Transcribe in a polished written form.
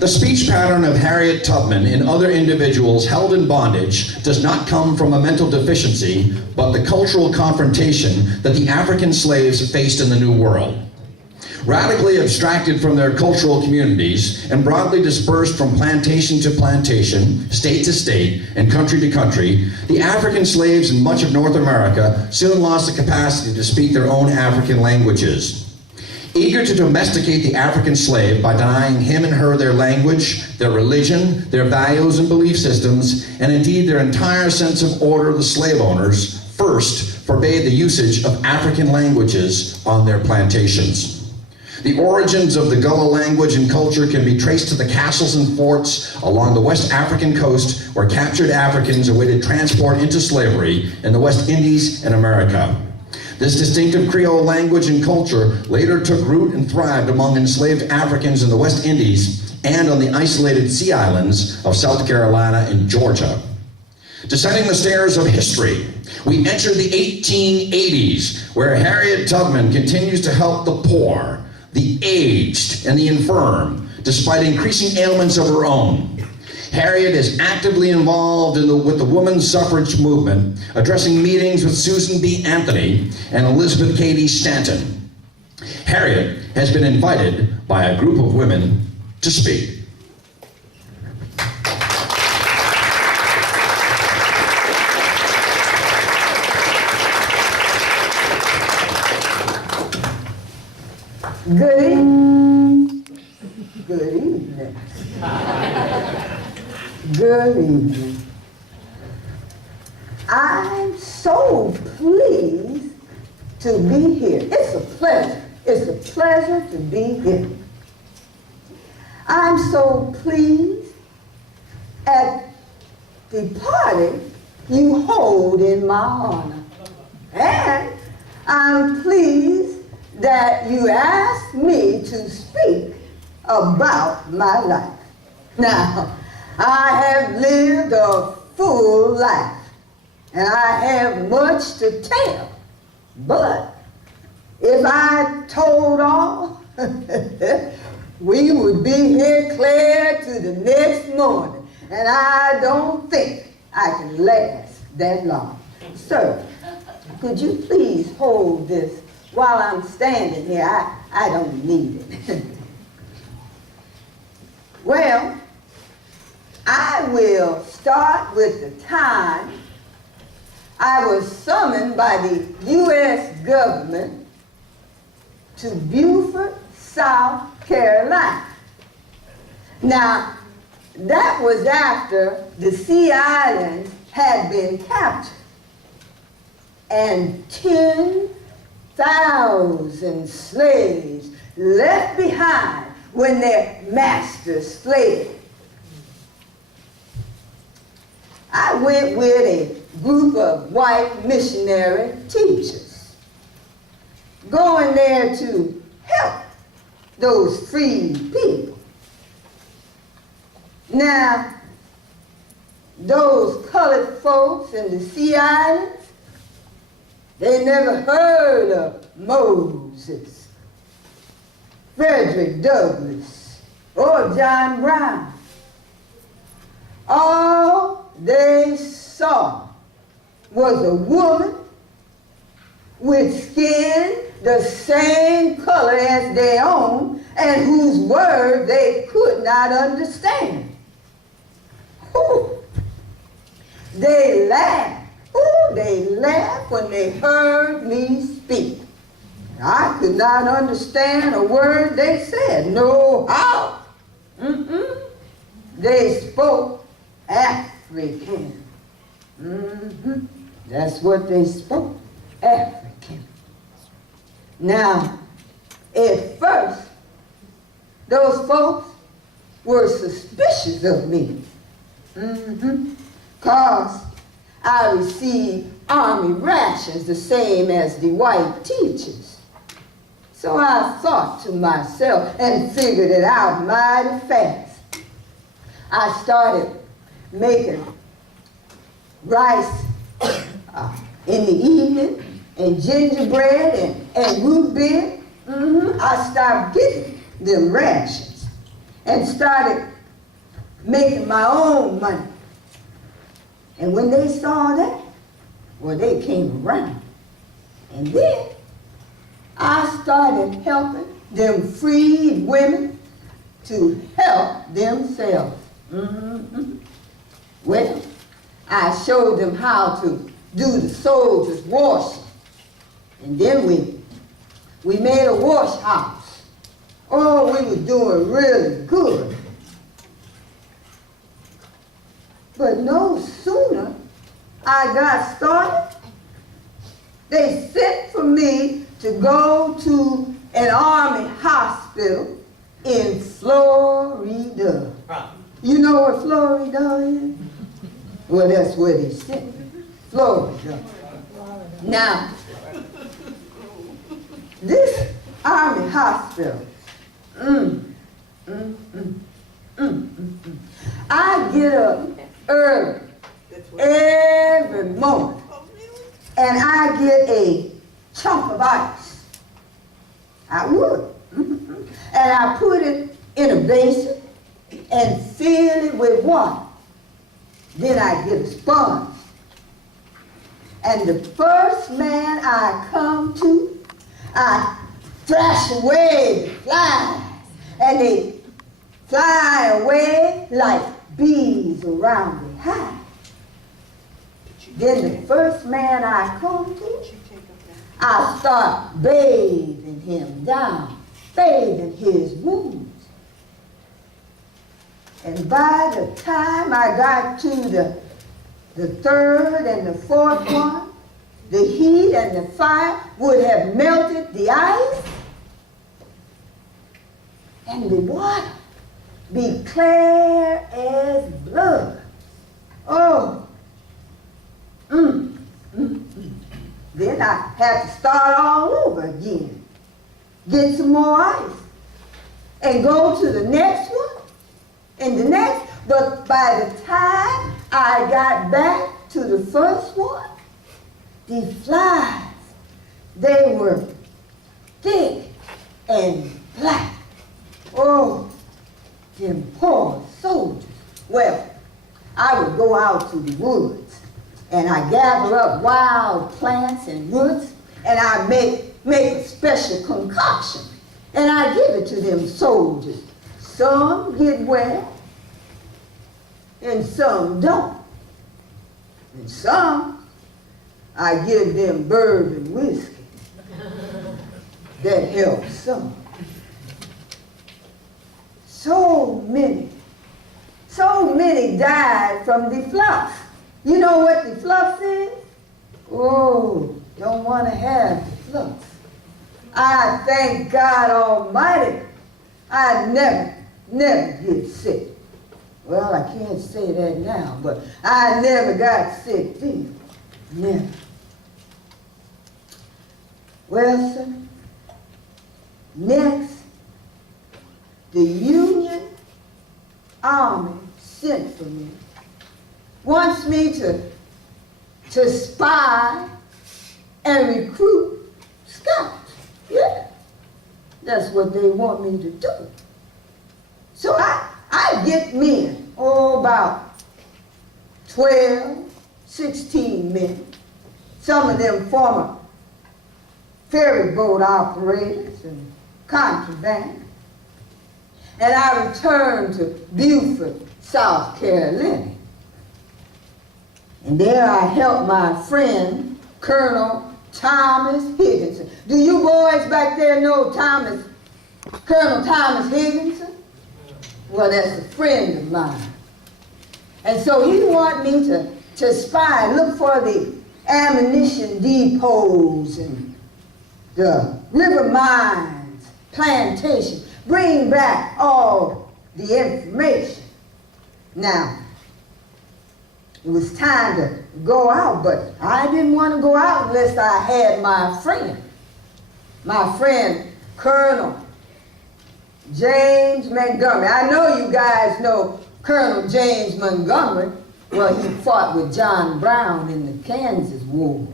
The speech pattern of Harriet Tubman and other individuals held in bondage does not come from a mental deficiency, but the cultural confrontation that the African slaves faced in the New World. Radically abstracted from their cultural communities and broadly dispersed from plantation to plantation, state to state, and country to country, the African slaves in much of North America soon lost the capacity to speak their own African languages. Eager to domesticate the African slave by denying him and her their language, their religion, their values and belief systems, and indeed their entire sense of order, the slave owners first forbade the usage of African languages on their plantations. The origins of the Gullah language and culture can be traced to the castles and forts along the West African coast where captured Africans awaited transport into slavery in the West Indies and America. This distinctive Creole language and culture later took root and thrived among enslaved Africans in the West Indies and on the isolated sea islands of South Carolina and Georgia. Descending the stairs of history, we enter the 1880s, where Harriet Tubman continues to help the poor, the aged, and the infirm, despite increasing ailments of her own. Harriet is actively involved with the women's suffrage movement, addressing meetings with Susan B. Anthony and Elizabeth Cady Stanton. Harriet has been invited by a group of women to speak. Good evening. Good evening. Good evening. I'm so pleased to be here. It's a pleasure. It's a pleasure to be here. I'm so pleased at the party you hold in my honor. And I'm pleased that you asked me to speak about my life. Now, I have lived a full life, and I have much to tell. But if I told all, we would be here clear to the next morning, and I don't think I can last that long. Sir, could you please hold this while I'm standing here? I don't need it. Well, I will start with the time I was summoned by the U.S. government to Beaufort, South Carolina. Now, that was after the Sea Islands had been captured and 10,000 slaves left behind when their masters fled. I went with a group of white missionary teachers, going there to help those freed people. Now, those colored folks in the Sea Islands, they never heard of Moses, Frederick Douglass, or John Brown. All they saw was a woman with skin the same color as their own and whose word they could not understand. Ooh. They laughed. Ooh, they laughed when they heard me speak. I could not understand a word they said. No how. They spoke African. That's what they spoke, African. Now, at first, those folks were suspicious of me. Because I received army rations the same as the white teachers. So I thought to myself and figured it out mighty fast. I started making rice in the evening and gingerbread and root beer. I started getting them rations. and started making my own money. And when they saw that, well, they came around. And then I started helping them freed women to help themselves. Well, I showed them how to do the soldiers' washing. And then we made a wash house. Oh, we were doing really good. But no sooner I got started, they sent for me to go to an army hospital in Florida. You know what Florida is? Well, that's where they sent me. Florida. Now, this army hospital, I get up early every morning and I get a chunk of ice. I would. And I put it in a basin and fill it with water. Then I get a sponge. And the first man I come to, I thrash away the flies. And they fly away like bees around the hive. Then the first man I come to, I start bathing him down, bathing his wounds. And by the time I got to the third and the fourth one, the heat and the fire would have melted the ice, and the water be clear as blood. Oh, Then I had to start all over again, get some more ice, and go to the next one, and the next. But by the time I got back to the first one, the flies, they were thick and black. Oh, them poor soldiers. Well, I would go out to the woods and I gather up wild plants and roots and I make a special concoction and I give it to them soldiers. Some get well and some don't. And some I give them bourbon whiskey. That helps some. So many died from the flux. You know what the flux is? Oh, don't want to have the flux. I thank God Almighty I never get sick. Well, I can't say that now, but I never got sick, either. Never. Well, sir, next, the Union Army sent for me, wants me to spy and recruit scouts. Yeah, that's what they want me to do. So I get men, about 12, 16 men, some of them former ferry boat operators and contraband. And I returned to Beaufort, South Carolina. And there I helped my friend, Colonel Thomas Higginson. Do you boys back there know Colonel Thomas Higginson? Well, that's a friend of mine. And so he wanted me to spy, look for the ammunition depots and the river mines, plantations, bring back all the information. Now, it was time to go out, but I didn't want to go out unless I had my friend, Colonel James Montgomery. I know you guys know Colonel James Montgomery. Well, he fought with John Brown in the Kansas War.